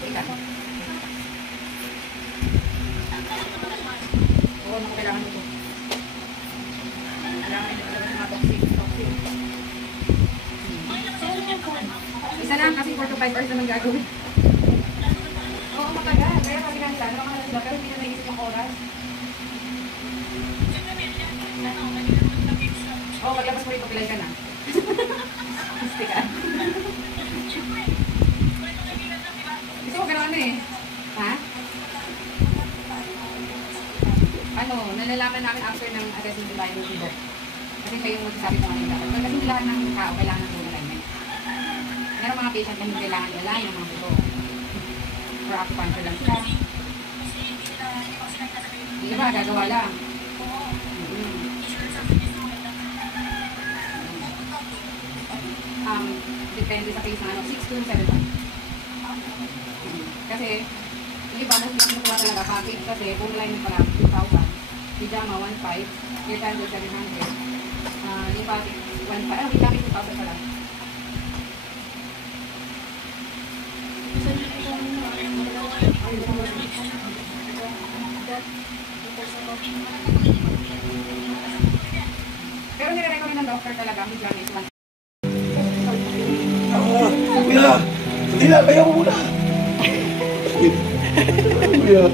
Ika. Oo, naku, kailangan ito. Kailangan ito talaga sa mga toxic. Isa lang kasi 4 to 5 hours naman gagawin. Oo, matagal. Kaya sabi nga nila, naman na sila, pero hindi na naisip yung oras. Oo, maglabas mo rin kapilay ka na. Gusti ka. Gusto ko gano'n eh. Ha? Ano, nalalaman namin after ng assessment ng tayo ng ibo. Kasi kayo yung magsasabi kung ano yung dapat. Kasi lahat ng tao kailangan ng alignment. Meron mga patient na hindi kailangan i-align ng mga ibo. Or acupuncture lang sila. Yung iba, gagawa lang. Depende sa case na 6 to 7 months. Kasi, yung iba, mas nakuha talaga package kasi buong line pa lang 2,000. Pijama 1,500. Hair candle 700. Yung package 1,500. Yung package 2,000 pala. Pero nire-recommend ng doctor talaga ang hijama is 1. Kuya! Hindi na, kaya mo muna! Kuya!